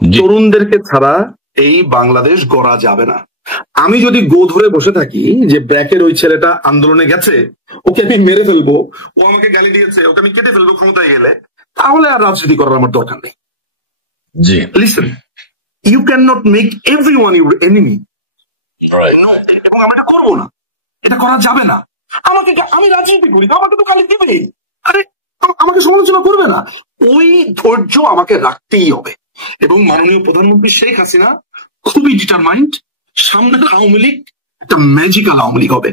তরুণদেরকে ছাড়া এই বাংলাদেশ গড়া যাবে না। আমি যদি গো ধরে বসে থাকি যে ব্যাকের ওই ছেলেটা আন্দোলনে গেছে, ওকে আমি মেরে ফেলবো, ও আমাকে গালি দিয়েছে, ওকে আমি কেটে ফেলবো ক্ষমতায় গেলে, তাহলে আর রাজনীতি করার আমার দরকার নেই। Listen, you can not make everyone your enemy, এবং আমরা এটা করবো না, এটা করা যাবে না। আমি রাজনীতি করি, আমাকে তো গালি দিবেই, আরে আমাকে সমালোচনা করবে না, ওই ধৈর্য আমাকে রাখতেই হবে। এবং মাননীয় প্রধানমন্ত্রী শেখ হাসিনা খুবই ডিটারমাইন্ড, সামনের আওয়ামী লীগ একটা ম্যাজিক্যাল আওয়ামী লীগ হবে,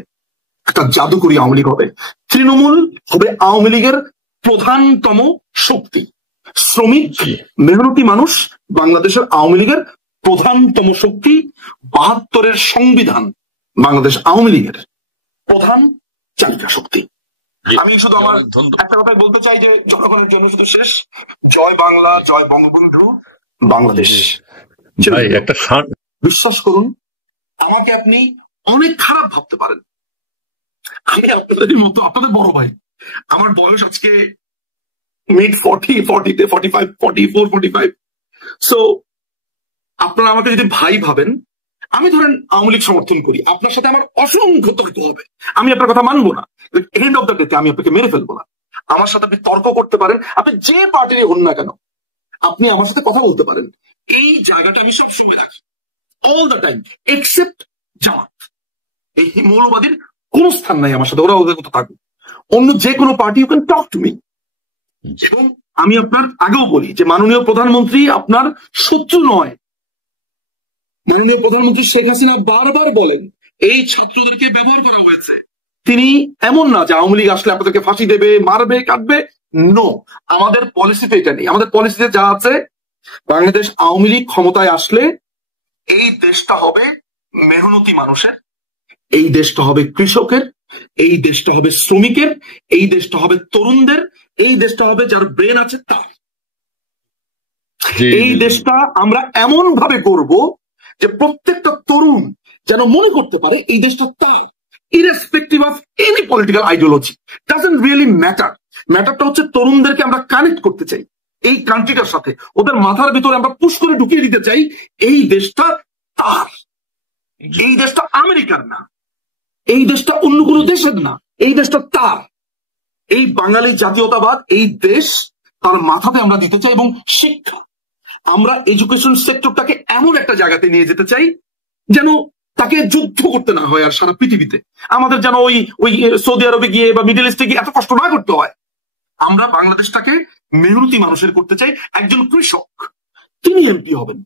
একটা জাদুকরী আওয়ামী লীগ হবে। তৃণমূল হবে আওয়ামী লীগের প্রধানতম শক্তি, শ্রমিক মেহনতি মানুষ বাংলাদেশের আওয়ামী লীগের প্রধানতম শক্তি, ৭২-এর সংবিধান বাংলাদেশ আওয়ামী লীগের প্রধান চালিকা শক্তি। আমি শুধু আমার একটা কথা বলতে চাই যে জনগণের জন্য শুধু শেষ, জয় বাংলা, জয় বঙ্গবন্ধু, বাংলাদেশ। বিশ্বাস করুন, আমাকে আপনি অনেক খারাপ ভাবতে পারেন, আমি আপনাদের মতো, আপনাদের বড় ভাই, আমার বয়স আজকে মিড 40-তে 45, 44, 45। সো আপনারা আমাকে যদি ভাই ভাবেন, আমি ধরেন আওয়ামী লীগ সমর্থন করি, আপনার সাথে আমার অসংখ্য তর্ক হবে, আমি আপনার কথা মানবো না, এন্ড অফ দ্য ডেতে আমি আপনাকে মেরে ফেলবো না। আমার সাথে আপনি তর্ক করতে পারেন, আপনি যে পার্টিরই হন না কেন, আপনি আমার সাথে কথা বলতে পারেন। এই জায়গাটা আমি সবসময় রাখি, অল দ্য টাইম, এক্সেপ্ট জামাত। এই মৌলবাদীর কোন স্থান নাই আমার সাথে, ওরা ওদের মতো থাকুক। অন্য যে কোনো party you can talk to me. এবং আমি আপনার আগেও বলি যে মাননীয় প্রধানমন্ত্রী আপনার শত্রু নয়। মাননীয় প্রধানমন্ত্রী শেখ হাসিনা বারবার বলেন এই ছাত্রদেরকে ব্যবহার করা হয়েছে। তিনি এমন না যে আওয়ামী লীগ আসলে আপনাদেরকে ফাঁসি দেবে, মারবে, কাটবে। নো, আমাদের পলিসিতে এটা নেই। আমাদের পলিসিতে যা আছে, বাংলাদেশ আওয়ামী লীগ ক্ষমতায় আসলে এই দেশটা হবে মেহনতি মানুষের, এই দেশটা হবে কৃষকের, এই দেশটা হবে শ্রমিকের, এই দেশটা হবে তরুণদের, এই দেশটা হবে যার ব্রেন আছে তার। এই দেশটা আমরা এমন ভাবে করব যে প্রত্যেকটা তরুণ যেন মনে করতে পারে এই দেশটা তার, irrespective of any political ideology. Doesn't really matter. ম্যাটারটা হচ্ছে তরুণদেরকে আমরা কানেক্ট করতে চাই এই কান্ট্রিটার সাথে, ওদের মাথার ভিতরে আমরা পুশ করে ঢুকিয়ে দিতে চাই এই দেশটা তার, এই দেশটা আমেরিকার না, এই দেশটা অন্য কোনো দেশের না, এই দেশটা তার। এই বাঙালি জাতীয়তাবাদ, এই দেশ তার মাথাতে আমরা দিতে চাই। এবং শিক্ষা, আমরা এডুকেশন সেক্টরটাকে এমন একটা জায়গাতে নিয়ে যেতে চাই যেন তাকে যুদ্ধ করতে না হয় আর সারা পৃথিবীতে, আমাদের যেন ওই সৌদি আরবে গিয়ে বা মিডল ইস্টে গিয়ে এত কষ্ট না করতে হয়। আমরা বাংলাদেশটাকে মেহনতি মানুষের করতে চাই। একজন কৃষক, তিনি এমপি হবেন,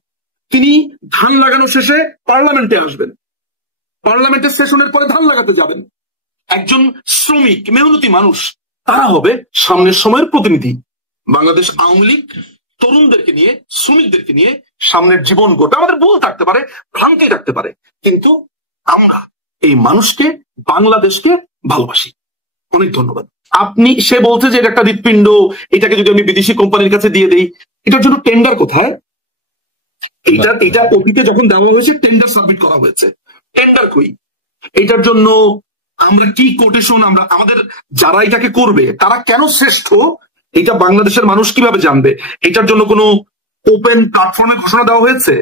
তিনি ধান লাগানো শেষে পার্লামেন্টে আসবেন, পার্লামেন্টের সেশনের পরে ধান লাগাতে যাবেন। একজন শ্রমিক মেহনতি মানুষ, তারা হবে সামনের সময়ের প্রতিনিধি। বাংলাদেশ আওয়ামী লীগ তরুণদেরকে নিয়ে, শ্রমিকদেরকে নিয়ে সামনের জীবন গড়বে। আমাদের ভুল থাকতে পারে, ভ্রান্তি থাকতে পারে, কিন্তু আমরা এই মানুষকে, বাংলাদেশকে ভালোবাসি। অনেক ধন্যবাদ। সে বলছে যে এটা একটা হৃৎপিণ্ড, এটাকে যদি আমি বিদেশি কোম্পানির কাছে দিয়ে দেই, এটার জন্য টেন্ডার কোথায়? এটা অতীতে যখন দেওয়া হয়েছে টেন্ডার সাবমিট করা হয়েছে, টেন্ডার কই? এটার জন্য আমরা কি কোটেশন, আমাদের যারা এটাকে করবে তারা কেন শ্রেষ্ঠ, এটা বাংলাদেশের মানুষ কিভাবে জানবে? এটার জন্য কোনো ওপেন প্ল্যাটফর্মে ঘোষণা দেওয়া হয়েছে?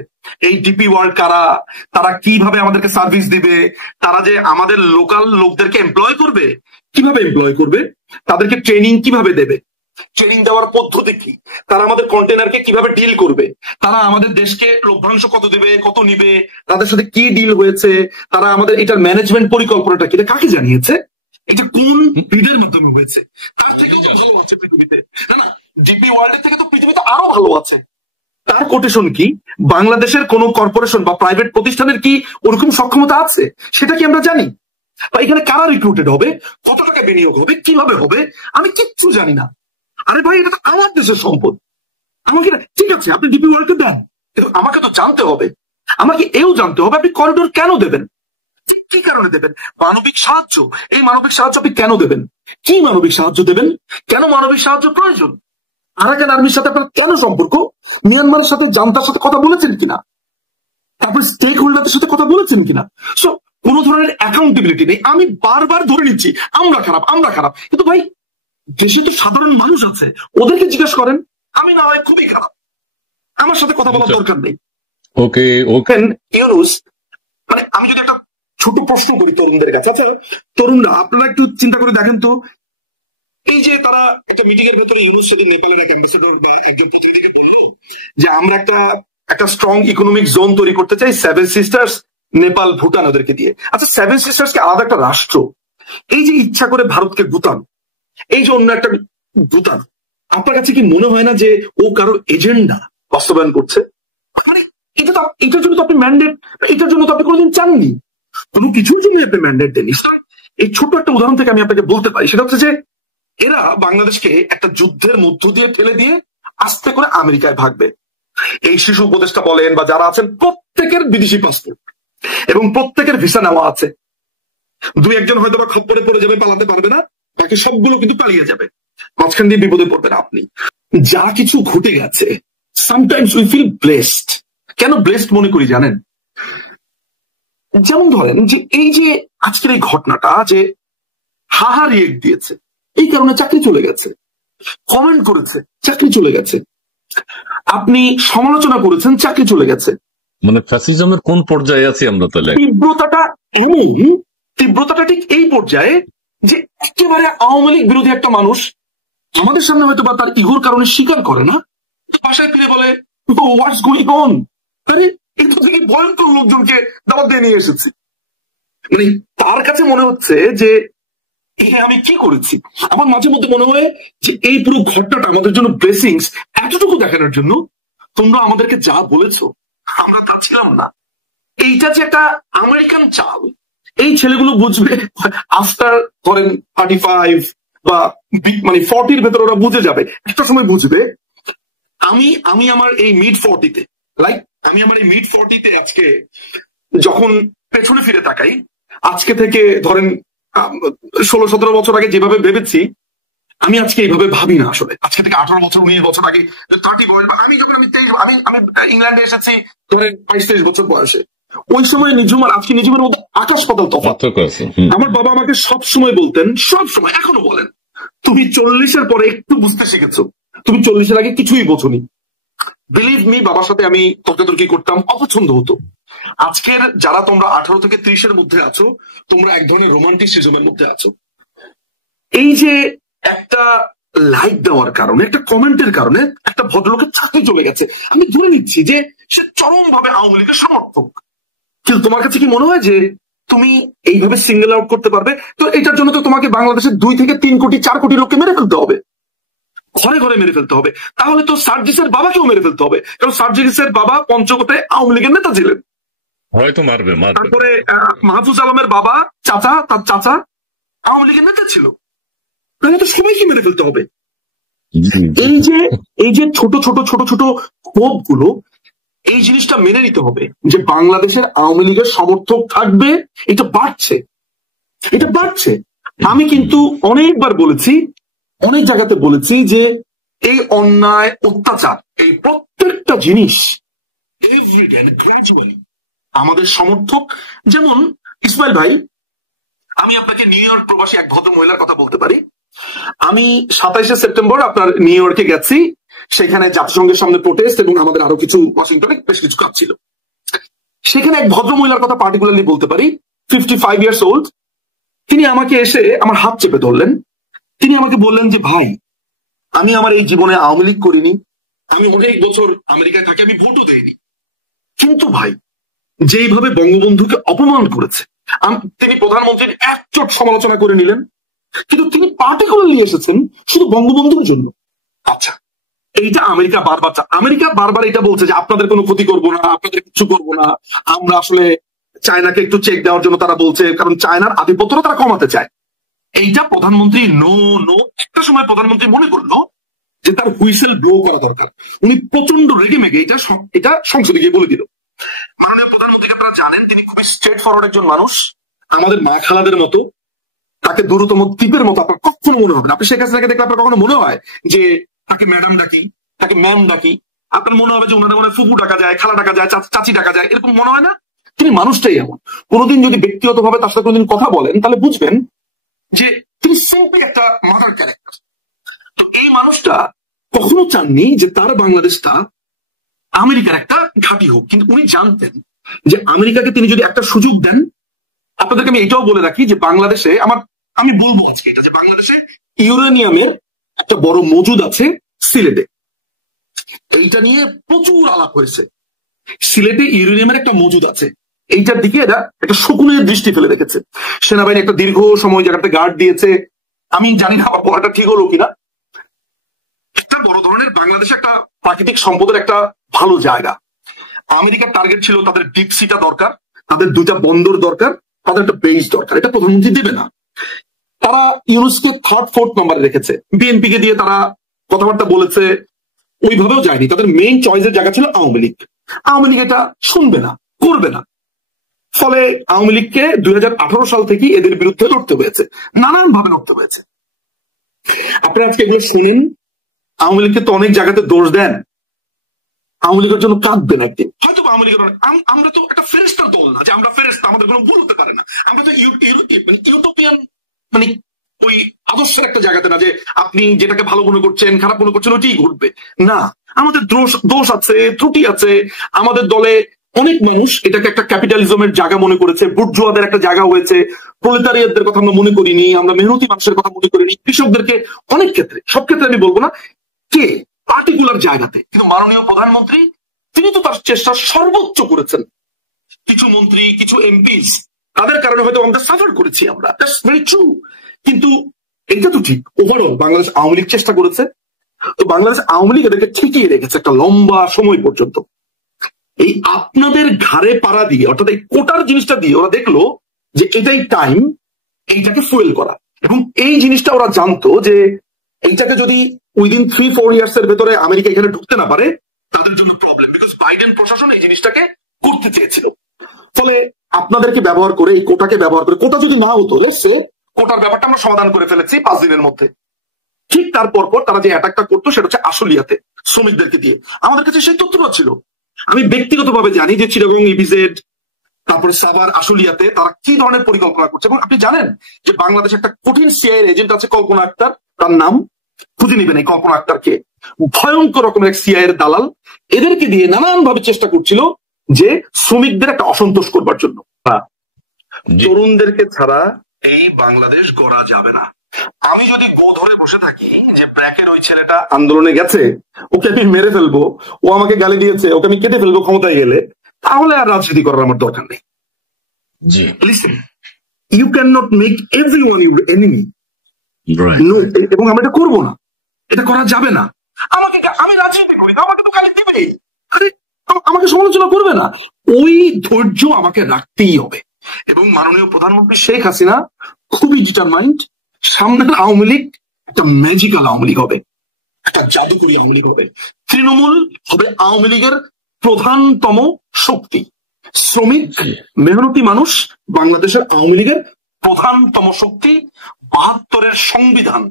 এই ডিপি ওয়ার্ল্ড কারা, তারা কিভাবে আমাদেরকে সার্ভিস দিবে, তারা যে আমাদের লোকাল লোকদেরকে এমপ্লয় করবে, কিভাবে এমপ্লয় করবে, তাদেরকে ট্রেনিং কিভাবে দেবে, ট্রেনিং দেওয়ার পদ্ধতি কি, তারা আমাদের কন্টেনারকে কিভাবে ডিল করবে, তারা আমাদের দেশকে লভ্যাংশ কত দিবে, কত নিবে, তাদের সাথে কি ডিল হয়েছে, তারা আমাদের এটার ম্যানেজমেন্ট পরিকল্পনাটা কি, এটা কাকে জানিয়েছে, এটা কোন বিডের মাধ্যমে হয়েছে, তার থেকেও ভালো আছে পৃথিবীতে, না ডিপি ওয়ার্ল্ডের থেকে তো পৃথিবীতে আরো ভালো আছে। তার কোটেশন কি? বাংলাদেশের কোন কর্পোরেশন বা প্রাইভেট প্রতিষ্ঠানের কি ওরকম সক্ষমতা আছে সেটা কি আমরা জানি? বা এখানে কারা রিক্রুটেড হবে, কত টাকা বিনিয়োগ হবে, কিভাবে হবে, আমি কিচ্ছু জানি না। আরে ভাই, এটা তো আমার দেশের সম্পদ, আমাকে ঠিক আছে আপনি ডিপি ওয়ার্ল্ডকে দেন, কিন্তু আমাকে তো জানতে হবে, আমাকে এও জানতে হবে আপনি করিডোর কেন দেবেন, কি কারণে দেবেন, মানবিক সাহায্য, এই মানবিক সাহায্য আপনি কেন দেবেন, কি মানবিক সাহায্য দেবেন, কেন মানবিক সাহায্য প্রয়োজন, আরাকান আর্মির সাথে আপনার কেন সম্পর্ক, মিয়ানমারের সাথে জান্তার সাথে কথা বলেছেন কিনা, তারপর স্টেক হোল্ডারদের সাথে কথা বলেছেন কিনা। সো কোন ধরনের অ্যাকাউন্টেবিলিটি নেই। আমি বারবার ধরে নিচ্ছি আমরা খারাপ, আমরা খারাপ, কিন্তু ভাই দেশে তো সাধারণ মানুষ আছে, ওদেরকে জিজ্ঞেস করেন, আমি না হয় খুবই খারাপ, আমার সাথে কথা বলার দরকার নেই। ওকে ওকে ইউনুস, মানে আমি যদি একটা ছোট প্রশ্ন করি তরুণদের কাছে, আচ্ছা তরুণরা আপনারা একটু চিন্তা করে দেখেন তো, এই যে তারা একটা মিটিং এর ভেতরে ইউনুস সেদিন নেপালের এক অ্যাম্বাসেডর বা একজন যে আমরা একটা স্ট্রং ইকোনমিক জোন তৈরি করতে চাই, 7 সিস্টার্স, নেপাল, ভুটান ওদেরকে দিয়ে। আচ্ছা 7 সিস্টার্স কে আলাদা একটা রাষ্ট্র, এই যে ইচ্ছা করে ভারতকে গুতান, এই যে অন্য একটা গুতান, আপনার কাছে কি মনে হয় না যে ও কারো এজেন্ডা বাস্তবায়ন করছে? মানে এটার জন্য তো আপনি ম্যান্ডেট, এটার জন্য তো আপনি কোনোদিন চাননি, কোনো কিছুর জন্য আপনি ম্যান্ডেট দেননি। এই ছোট একটা উদাহরণ থেকে আমি আপনাকে বলতে পারি, সেটা হচ্ছে যে এরা বাংলাদেশকে একটা যুদ্ধের মধ্য দিয়ে ঠেলে দিয়ে আস্তে করে আমেরিকায় ভাগবে। এই শিশু উপদেষ্টা বলেন বা যারা আছেন প্রত্যেকের বিদেশি পাসপোর্ট এবং প্রত্যেকের ভিসা নেওয়া আছে। দুই একজন হয়তো বা খপ্পরে পড়ে যাবে, পালাতে পারবে না, বাকি সবগুলো কিন্তু পালিয়ে যাবে, মাঝখান দিয়ে বিপদে পড়বেন আপনি। যা কিছু ঘটে গেছে, সামটাইমস উই ফিল ব্লেসড। কেন ব্লেসড মনে করি জানেন? যেমন ধরেন যে এই যে আজকের এই ঘটনাটা, যে হাহা রিয়েক্ট দিয়েছে, এই কারণে চাকরি চলে গেছে, কমেন্ট করেছে, চাকরি চলে গেছে, আপনি সমালোচনা করেছেন, চাকরি চলে গেছে। মানে ফ্যাসিজমের কোন পর্যায়ে আছি আমরা তাহলে? তীব্রতাটা ঠিক এই পর্যায়ে যে একেবারে আওয়ামী লীগ বিরোধী একটা মানুষ আমাদের সামনে হয়তো বা তার ইগোর কারণে স্বীকার করে না, বাসায় ফিরে বলে হোয়াটস গোয়িং অন, আরে এটা থেকে ভয়ঙ্কর লোকজনকে দাওয়াত দিয়ে নিয়ে এসেছি। মানে তার কাছে মনে হচ্ছে যে আমি কি করেছি। আমার মাঝে মধ্যে মনে হয় যে এই পুরো ঘটনাটা আমাদের জন্য ব্লেসিংস, এতটুকু দেখানোর জন্য তোমরা আমাদেরকে যা বলেছো আমরা তা ছিলাম না। এইটা যে একটা আমেরিকান চাল, এই ছেলেগুলো বুঝবে আফটার ধরেন 35 বা মানে 40-র ভেতর ওরা বুঝে যাবে, একটা সময় বুঝবে। আমি আমার এই মিড 40-তে, আমি আমার এই মিড 40-তে আজকে যখন পেছনে ফিরে তাকাই, আজকে থেকে ধরেন 16-17 বছর আগে যেভাবে ভেবেছি, আমি আজকে এইভাবে ভাবি না আসলে। আজকে থেকে 18 বছর 19 বছর আগে 30 বয়স, আমি যখন আমি ইংল্যান্ডে এসেছি ধরেন 22-23 বছর বয়সে, ওই সময় নিজুম আর আজকে নিজুমের মধ্যে আকাশ পাতাল তফাৎ। আমার বাবা আমাকে সব সময় বলতেন, সব সময় এখনো বলেন, তুমি 40-এর পরে একটু বুঝতে শিখেছো, তুমি 40-এর আগে কিছুই বোঝনি। বিলিভ মি, বাবার সাথে আমি তর্কাতর্কি করতাম, অপছন্দ হতো। আজকের যারা তোমরা 18 থেকে 30-এর মধ্যে আছো, তোমরা এক ধরনের রোমান্টিসিজমের মধ্যে আছো। এই যে একটা লাইক দেওয়ার কারণে, একটা কমেন্টের কারণে একটা ভদ্রলোকের চাকরি চলে গেছে, আমি ধরে নিচ্ছি যে সে চরমভাবে আওয়ামী লীগের সমর্থক। কিন্তু তোমার কাছে কি মনে হয় যে তুমি এইভাবে সিঙ্গেল আউট করতে পারবে? তো এটার জন্য তো তোমাকে বাংলাদেশের 2 থেকে 3 কোটি 4 কোটি লোককে মেরে ফেলতে হবে, ঘরে ঘরে মেরে ফেলতে হবে। তাহলে তো সার্জিসের বাবাকেও মেরে ফেলতে হবে, কারণ সার্জিসের বাবা পঞ্চগড়ে আওয়ামী লীগের নেতা ছিলেন। হয়তো মারবে। তারপরে মাহফুজ আলমের বাবা, তার চাচা আওয়ামী লীগের নেতা ছিল, তাহলে তো সবাইকে মেরে ফেলতে হবে। এই যে ছোট ছোট ছোট ছোট ক্ষোভ গুলো, এই জিনিসটা মেনে নিতে হবে যে বাংলাদেশের আওয়ামী লীগের সমর্থক থাকবে, এটা বাড়ছে, এটা বাড়ছে। আমি কিন্তু অনেকবার বলেছি, অনেক জায়গাতে বলেছি যে এই অন্যায়, অত্যাচার, এই প্রত্যেকটা জিনিস আমাদের সমর্থক, যেমন ইসমাইল ভাই, আমি আপনাকে নিউ ইয়র্ক প্রবাসী এক ভদ্র মহিলার কথা বলতে পারি। আমি 27শে সেপ্টেম্বর আপনার নিউ ইয়র্কে গেছি, সেখানে জাতিসংঘের সামনে প্রোটেস্ট এবং আমাদের আরো কিছু ওয়াশিংটনে বেশ কিছু কাজ ছিল। সেখানে এক ভদ্র মহিলার কথা পার্টিকুলারলি বলতে পারি, 55 ইয়ার্স ওল্ড। তিনি আমাকে এসে আমার হাত চেপে ধরলেন, তিনি আমাকে বললেন যে ভাই, আমি আমার এই জীবনে আওয়ামী লীগ করিনি, আমি অনেক বছর আমেরিকায় থাকি, আমি ভোটও দেইনি, কিন্তু ভাই যেইভাবে বঙ্গবন্ধুকে অপমান করেছে, তিনি প্রধানমন্ত্রীর একচোট সমালোচনা করে নিলেন, কিন্তু তিনি পার্টিকুলারলি এসেছেন শুধু বঙ্গবন্ধুর জন্য। আচ্ছা, এইটা আমেরিকা বারবার এটা বলছে যে আপনাদের কোনো ক্ষতি করবো না, আপনাদের কিছু করবো না, আমরা আসলে চায়নাকে একটু চেক দেওয়ার জন্য তারা বলছে, কারণ চায়নার আধিপত্যটা তারা কমাতে চায়। এইটা প্রধানমন্ত্রী একটা সময় প্রধানমন্ত্রী মনে করলো যে তার হুইসেল ব্লো করা দরকার, উনি প্রচন্ড রেগে মেগে এটা সংসদে গিয়ে বলে দিল। মাননীয় প্রধানমন্ত্রীকে আপনারা জানেন, তিনি খুবই স্ট্রেট ফরওয়ার্ড একজন মানুষ, আমাদের মা খালাদের মতো, তাকে দূরতম দ্বীপের মতো আপনার কখনো মনে হবে না। আপনি শেখ হাসিনাকে দেখলে আপনার কখনো মনে হয় যে তাকে ম্যাডাম ডাকি, তাকে ম্যাম ডাকি, আপনার মনে হবে যে ওনাদের মনে ফুফু ডাকা যায়, খালা ডাকা যায়, চাচি ডাকা যায়, এরকম মনে হয় না। তিনি মানুষটাই এমন। কোনোদিন যদি ব্যক্তিগতভাবে তার সাথে কোনোদিন কথা বলেন, তাহলে বুঝবেন যে তিনি সিম্পলি একটা মাদার ক্যারেক্টার। তো এই মানুষটা কখনো চাননি যে তার বাংলাদেশটা আমেরিকার একটা ঘাঁটি হোক, কিন্তু উনি জানতেন যে আমেরিকাকে তিনি যদি একটা সুযোগ দেন, আপনাদেরকে আমি এটাও বলে রাখি যে বাংলাদেশে আমি বলবো আজকে এটা, যে বাংলাদেশে ইউরেনিয়ামের একটা বড় মজুদ আছে সিলেটে। এইটা নিয়ে প্রচুর আলাপ হয়েছে। সিলেটে ইউরেনিয়ামের একটা মজুদ আছে, এইটার দিকে এরা একটা শকুনের দৃষ্টি ফেলে রেখেছে। সেনাবাহিনী একটা দীর্ঘ সময় জায়গাটা গার্ড দিয়েছে। আমি জানি না আমার পড়াটা ঠিক হলো কিনা। একটা বড় ধরনের বাংলাদেশে একটা প্রাকৃতিক সম্পদের একটা ভালো জায়গা। আমেরিকার টার্গেট ছিল তাদের ডিপ সিটা দরকার, তাদের 2টা বন্দর দরকার, তাদের একটা বেস দরকার। এটা প্রধানমন্ত্রী দেবে না। তারা ইউনুসকে 3rd 4th নম্বরে রেখেছে। বিএনপি কে দিয়ে তারা কথাবার্তা বলেছে, ওইভাবেও যায়নি। তাদের মেইন চয়েসের জায়গা ছিল আওয়ামী লীগ। আওয়ামী লীগ এটা শুনবে না, করবে না। ফলে আওয়ামী লীগকে 2018 সাল থেকে এদের বিরুদ্ধে লড়তে হয়েছে, নানান ভাবে লড়তে হয়েছে। আপনারা আজকে এগুলো শুনেন, আওয়ামী লীগকে তো অনেক জায়গাতে দোষ দেন, আওয়ামী লীগের জন্য কাঁদবেন একদিন। হয়তো আওয়ামী লীগের আমরা তো একটা ফেরেস্তার দল না যে আমরা ফেরেস্তা, আমাদের কোনো ভুল হতে পারে না। আমরা তো ইউটোপিয়ান মানে ওই আদর্শের একটা জায়গাতে না যে আপনি যেটাকে ভালো মনে করছেন, খারাপ মনে করছেন ওইটাই ঘটবে না। আমাদের দোষ আছে, ত্রুটি আছে। আমাদের দলে অনেক মানুষ এটাকে একটা ক্যাপিটালিজমের জায়গা মনে করেছে, বুর্জোয়াদের একটা জায়গা হয়েছে। প্রলেতারিয়াতদের কথা আমরা মনে করিনি, আমরা মেহনতি মানুষের কথা মনে করিনি, কৃষকদেরকে অনেক ক্ষেত্রে, সব ক্ষেত্রে আমি বলবো না, কে পার্টিকুলার জায়গাতে। কিন্তু মাননীয় প্রধানমন্ত্রী তিনি তো তার চেষ্টা সর্বোচ্চ করেছেন। কিছু মন্ত্রী, কিছু এমপিস, তাদের কারণে হয়তো আমরা সাফার করেছি, আমরা দ্যাটস ভেরি ট্রু। কিন্তু এটা তো ঠিক, ওভারঅল বাংলাদেশ আওয়ামী লীগ চেষ্টা করেছে। তো বাংলাদেশ আওয়ামী লীগ এদেরকে ঠেকিয়ে রেখেছে একটা লম্বা সময় পর্যন্ত। এই আপনাদের ঘাড়ে পাড়া দিয়ে, অর্থাৎ এই কোটার জিনিসটা দিয়ে ওরা দেখলো যে এটাই টাইম এইটাকে ফুয়েল করা। এবং এই জিনিসটা ওরা জানতো যে এইটাকে যদি উইদিন 3-4 ইয়ার্স এর ভেতরে আমেরিকা এখানে ঢুকতে না পারে তাদের জন্য প্রবলেম, বিকজ বাইডেন প্রশাসন এই জিনিসটাকে করতে চেয়েছিল। ফলে আপনাদেরকে ব্যবহার করে, এই কোটাকে ব্যবহার করে, কোটা যদি না হতো, লেটসে কোটার ব্যাপারটা আমরা সমাধান করে ফেলেছি 5 দিনের মধ্যে, ঠিক তার পর তারা যে অ্যাটাকটা করতো সেটা হচ্ছে আশুলিয়াতে শ্রমিকদেরকে দিয়ে। আমাদের কাছে সেই তথ্যটা ছিল। আমি ব্যক্তিগতভাবে জানি যে চিটাগং, ইপিজেড, তারপরে সাভার, আশুলিয়াতে তারা কি ধরনের পরিকল্পনা করছে। এবং আপনি জানেন যে বাংলাদেশে একটা কঠিন সিআইএর এজেন্ট আছে কল্পনা আক্তার, তার নাম খুঁজে নেবেন এই কল্পনা আক্তারকে। ভয়ঙ্কর রকমের এক সিআইএর দালাল। এদেরকে দিয়ে নানান ভাবে চেষ্টা করছিল যে শ্রমিকদের একটা অসন্তোষ করবার জন্য। তরুণদেরকে ছাড়া এই বাংলাদেশ গড়া যাবে না। আমি যদি গো ধরে বসে থাকি যে ব্র্যাকের ওই ছেলেটা আন্দোলনে গেছে, ওকে আমি মেরে ফেলবো, ও আমাকে গালি দিয়েছে, ওকে আমি কেটে ফেলবো ক্ষমতায় গেলে, তাহলে আর রাজনীতি করার আমার দরকার নেই। জি, listen, you can not make everyone your enemy. এবং আমরা এটা করবো না, এটা করা যাবে না। আমি রাজনীতি করি, আমাকে তো গালি দিবেই, আরে আমাকে সমালোচনা করবে না। ওই ধৈর্য আমাকে রাখতেই হবে। এবং মাননীয় প্রধানমন্ত্রী শেখ হাসিনা খুবই ডিটারমাইন্ড, সামনের আওয়ামী লীগ একটা ম্যাজিক্যাল আওয়ামী লীগ হবে, একটা জাদুকরী আওয়ামী লীগ হবে। তৃণমূল হবে আওয়ামী লীগের প্রধানতম শক্তি। শ্রমিক, মেহনতি মানুষ বাংলাদেশের আওয়ামী লীগের প্রধানতম শক্তি। 72-এর সংবিধান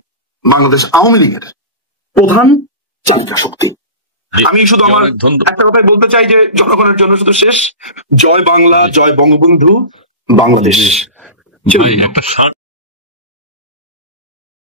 বাংলাদেশ আওয়ামী লীগের প্রধান চালিকা শক্তি। আমি শুধু আমার একটা কথাই বলতে চাই যে জনগণের জন্য শুধু শেষ, জয় বাংলা, জয় বঙ্গবন্ধু, বাংলাদেশ। একটা